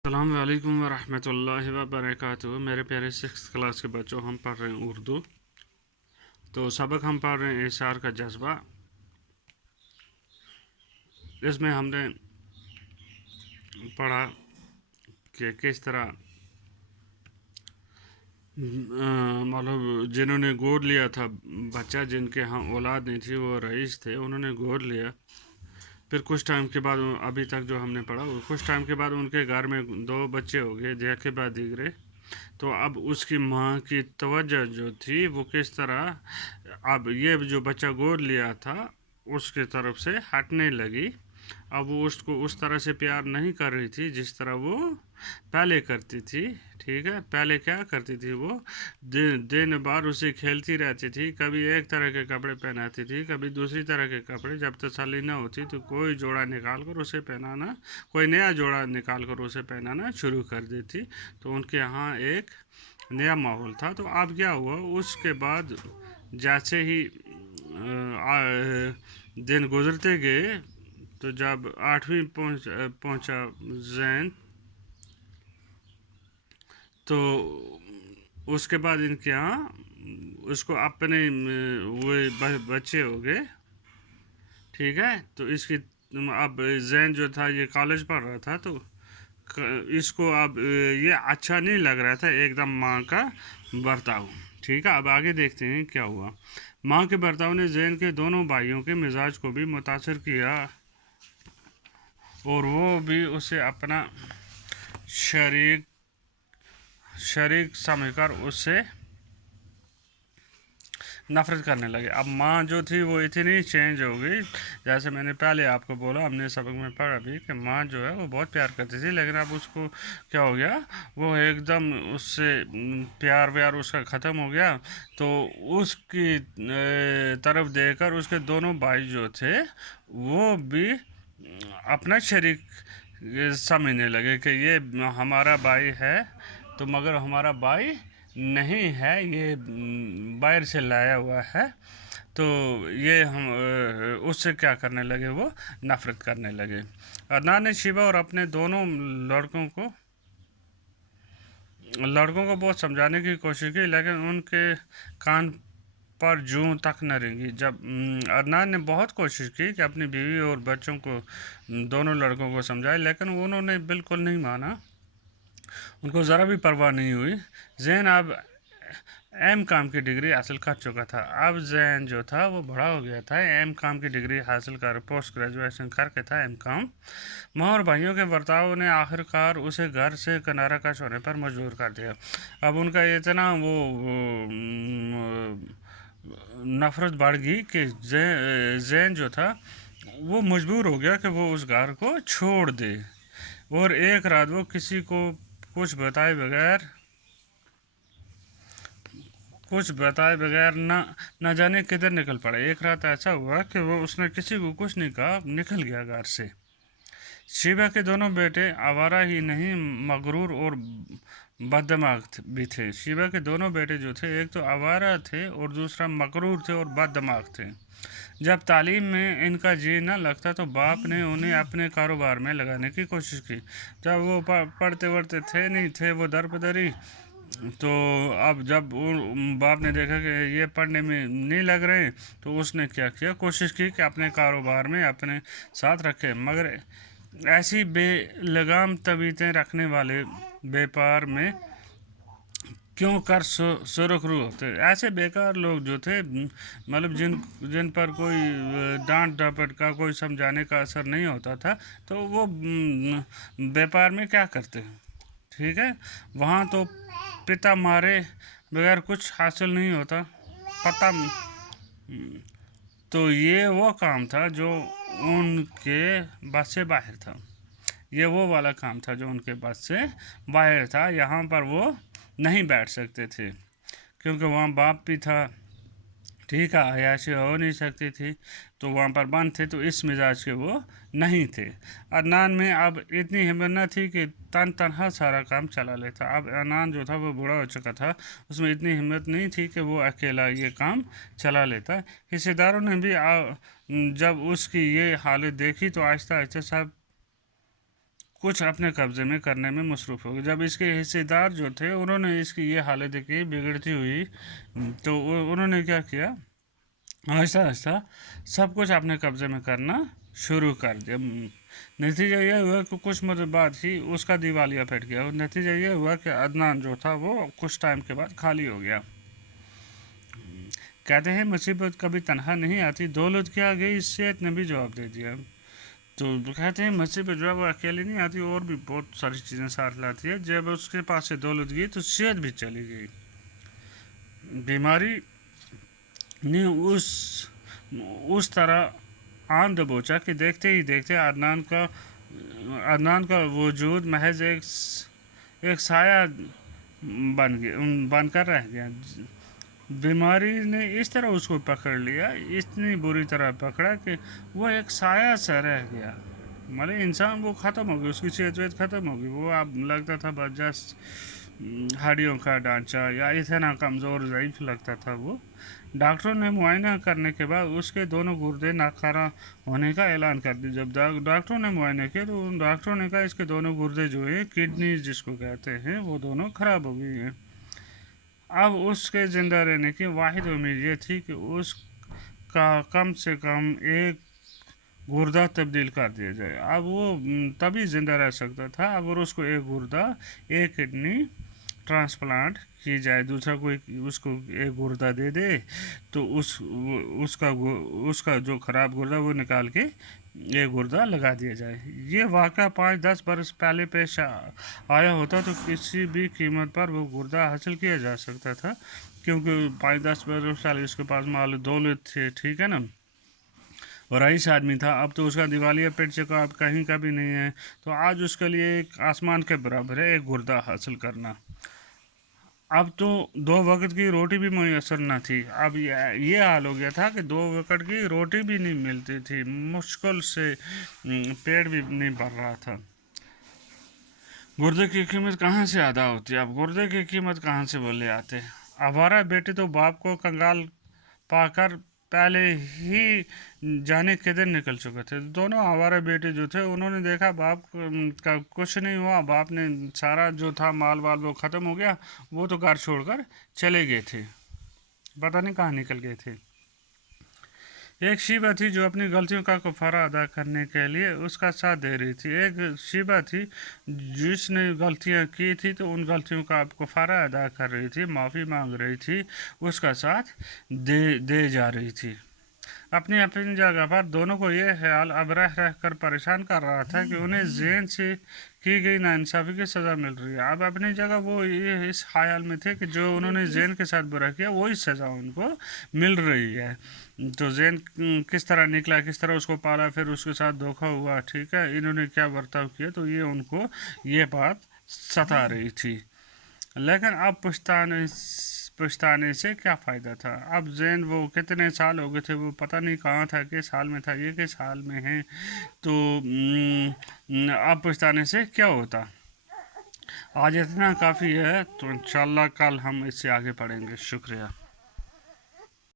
अस्सलाम वालेकुम वरहमतुल्लाहि वबरकातुहू। मेरे प्यारे 6th क्लास के बच्चों, हम पढ़ रहे हैं उर्दू। तो सबक हम पढ़ रहे हैं इशार का जज्बा। इसमें हमने पढ़ा कि किस तरह मतलब जिन्होंने गोद लिया था बच्चा, जिनके यहाँ औलाद नहीं थी, वो रईस थे, उन्होंने गोद लिया। फिर कुछ टाइम के बाद, अभी तक जो हमने पढ़ा, कुछ टाइम के बाद उनके घर में 2 बच्चे हो गए, देखे बाद दिगरे। तो अब उसकी माँ की तवज्जो जो थी वो किस तरह, अब ये जो बच्चा गोद लिया था उसकी तरफ से हटने लगी। अब वो उसको उस तरह से प्यार नहीं कर रही थी जिस तरह वो पहले करती थी। ठीक है, पहले क्या करती थी वो, दिन भर उसे खेलती रहती थी, कभी एक तरह के कपड़े पहनाती थी, कभी दूसरी तरह के कपड़े। जब तसल्ली न होती तो कोई जोड़ा निकाल कर उसे पहनाना, कोई नया जोड़ा निकाल कर उसे पहनाना शुरू कर देती। तो उनके यहाँ एक नया माहौल था। तो अब क्या हुआ, उसके बाद जैसे ही दिन गुजरते गए, तो जब 8वीं पहुंचा जैन, तो उसके बाद इनके यहाँ उसको अपने वो बच्चे हो गए। ठीक है, तो इसकी अब जैन जो था ये कॉलेज पढ़ रहा था, तो इसको अब ये अच्छा नहीं लग रहा था एकदम माँ का बर्ताव। ठीक है, अब आगे देखते हैं क्या हुआ। माँ के बर्ताव ने जैन के दोनों भाइयों के मिजाज को भी मुतासर किया और वो भी उसे अपना शरीक शरीक समझकर उससे नफरत करने लगे। अब माँ जो थी वो इतनी चेंज हो गई, जैसे मैंने पहले आपको बोला, हमने सबक में पढ़ा भी कि माँ जो है वो बहुत प्यार करती थी, लेकिन अब उसको क्या हो गया, वो एकदम उससे प्यार व्यार उसका ख़त्म हो गया। तो उसकी तरफ देखकर उसके दोनों भाई जो थे वो भी अपना शरीक समझने लगे कि ये हमारा भाई है, तो मगर हमारा भाई नहीं है, ये बाहर से लाया हुआ है। तो ये हम उससे क्या करने लगे, वो नफरत करने लगे। अदनान ने शिवा और अपने दोनों लड़कों को बहुत समझाने की कोशिश की, लेकिन उनके कान पर जूं तक न रेंगी। जब अदनान ने बहुत कोशिश की कि अपनी बीवी और बच्चों को, दोनों लड़कों को समझाए, लेकिन उन्होंने बिल्कुल नहीं माना, उनको ज़रा भी परवाह नहीं हुई। जैन अब एम.कॉम की डिग्री हासिल कर चुका था। अब जैन जो था वो बड़ा हो गया था, एम.कॉम की डिग्री हासिल कर पोस्ट ग्रेजुएशन करके था एम.कॉम। माँ और भाइयों के बर्ताव ने आखिरकार उसे घर से किनारा कश होने पर मजबूर कर दिया। अब उनका इतना वो नफरत बढ़ गई कि जैन जो था वो मजबूर हो गया कि वो उस घर को छोड़ दे, और एक रात वो किसी को कुछ बताए बगैर न जाने किधर निकल पड़ा। एक रात ऐसा हुआ कि वो उसने किसी को कुछ नहीं कहा, निकल गया घर से। शिवा के दोनों बेटे आवारा ही नहीं, मगरूर और बददिमाग भी थे। शिवा के दोनों बेटे जो थे, एक तो आवारा थे और दूसरा मगरूर थे और बददिमाग थे। जब तालीम में इनका जी न लगता तो बाप ने उन्हें अपने कारोबार में लगाने की कोशिश की। जब वो पढ़ते वढ़ते थे नहीं थे, वो दर बदरी। तो अब जब बाप ने देखा कि ये पढ़ने में नहीं लग रहे, तो उसने क्या किया, कोशिश की कि अपने कारोबार में अपने साथ रखे। मगर ऐसी बेलगाम तबीयतें रखने वाले व्यापार में क्यों कर सुरखरू होते। ऐसे बेकार लोग जो थे, मतलब जिन पर कोई डांट डपट का, कोई समझाने का असर नहीं होता था, तो वो व्यापार में क्या करते। ठीक है, वहाँ तो पिता मारे बगैर कुछ हासिल नहीं होता। पता, तो ये वो काम था जो उनके बस से बाहर था। ये वो वाला काम था जो उनके बस से बाहर था। यहाँ पर वो नहीं बैठ सकते थे, क्योंकि वहाँ बाप भी था। ठीक है, अयाशी हो नहीं सकती थी, तो वहाँ पर बंद थे, तो इस मिजाज के वो नहीं थे। अदनान में अब इतनी हिम्मत न थी कि तनहा सारा काम चला लेता। अब अदनान जो था वो बूढ़ा हो चुका था, उसमें इतनी हिम्मत नहीं थी कि वो अकेला ये काम चला लेता। हिस्सेदारों ने भी जब उसकी ये हालत देखी तो आहिस्ता आहिस्ता सब कुछ अपने कब्जे में करने में मसरूफ़ हो गए। जब इसके हिस्सेदार जो थे उन्होंने इसकी ये हालत देखी बिगड़ती हुई, तो उन्होंने क्या किया, आहिस्ता आहिस्ता सब कुछ अपने कब्जे में करना शुरू कर दिया। नतीजा यह हुआ कि कुछ मदद बाद ही उसका दिवालिया फट गया, और नतीजा यह हुआ कि अदनान जो था वो कुछ टाइम के बाद खाली हो गया। कहते हैं मुसीबत कभी तनहा नहीं आती, दौलत की आ गई, सेहत ने भी जवाब दे दिया। तो कहते हैं मुसीबत जो है वो अकेली नहीं आती, और भी बहुत सारी चीज़ें साथ लाती है। जब उसके पास से दौलत गई तो सेहत भी चली गई। बीमारी ने उस तरह आन दबोचा कि देखते ही देखते अदनान का वजूद महज एक साया बनकर रह गया। बीमारी ने इस तरह उसको पकड़ लिया, इतनी बुरी तरह पकड़ा कि वो एक साया सा रह गया। मतलब इंसान वो ख़त्म हो गया, उसकी सेहत ख़त्म हो गई। वो अब लगता था बस जस्ट हड्डियों का ढांचा, या इतना कमज़ोर ज़ईफ़ लगता था वो। डॉक्टरों ने मुआयना करने के बाद उसके दोनों गुर्दे नाकारा होने का ऐलान कर दिया। जब डॉक्टरों ने मुआयना किया तो उन डॉक्टरों ने कहा इसके दोनों गुर्दे जो हैं, किडनी जिसको कहते हैं, वो दोनों ख़राब हो गई हैं। अब उसके ज़िंदा रहने की वाहिद उम्मीद ये थी कि उसका कम से कम एक गुर्दा तब्दील कर दिया जाए। अब वो तभी ज़िंदा रह सकता था अगर उसको एक गुर्दा, एक किडनी ट्रांसप्लांट की जाए। दूसरा कोई उसको एक गुर्दा दे दे तो उसका जो ख़राब गुर्दा वो निकाल के एक गुर्दा लगा दिया जाए। ये वाक़ा 5-10 बरस पहले पेश आया होता तो किसी भी कीमत पर वो गुर्दा हासिल किया जा सकता था, क्योंकि 5-10 बरस पहले उसके पास माल दौलत थे, ठीक है ना, और रईस आदमी था। अब तो उसका दिवालिया पेट से अब कहीं का भी नहीं है। तो आज उसके लिए एक आसमान के बराबर है एक गुर्दा हासिल करना। अब तो 2 वक्त की रोटी भी मैसर न थी। अब ये हाल हो गया था कि 2 वक्त की रोटी भी नहीं मिलती थी, मुश्किल से पेट भी नहीं भर रहा था। गुर्दे की कीमत कहाँ से अदा होती है? अब गुर्दे की कीमत कहाँ से बोले आते? आवारा बेटे तो बाप को कंगाल पाकर पहले ही जाने किधर निकल चुके थे। दोनों आवारा बेटे जो थे उन्होंने देखा बाप का कुछ नहीं हुआ, बाप ने सारा जो था माल वाल वो ख़त्म हो गया, वो तो घर छोड़कर चले गए थे, पता नहीं कहाँ निकल गए थे। एक शीबा थी जो अपनी गलतियों का कफारा अदा करने के लिए उसका साथ दे रही थी। एक शीबा थी जिसने गलतियां की थी तो उन गलतियों का कफारा अदा कर रही थी, माफ़ी मांग रही थी, उसका साथ दे जा रही थी। अपनी अपनी जगह पर दोनों को यह ख्याल अब रह कर परेशान कर रहा था कि उन्हें जेन से की गई नाइंसाफ़ी की सज़ा मिल रही है। अब अपनी जगह वो ये इस ख्याल में थे कि जो उन्होंने जेन के साथ बुरा किया वही सज़ा उनको मिल रही है। तो जेन किस तरह निकला, किस तरह उसको पाला, फिर उसके साथ धोखा हुआ, ठीक है, इन्होंने क्या बर्ताव किया, तो ये उनको ये बात सता रही थी। लेकिन अब पछताने से क्या फ़ायदा था? अब जैन वो कितने साल हो गए थे, वो पता नहीं कहाँ था, किस हाल में था, ये किस हाल में है, तो अब पछताने से क्या होता? आज इतना काफ़ी है, तो इंशाल्लाह कल हम इससे आगे पढ़ेंगे। शुक्रिया।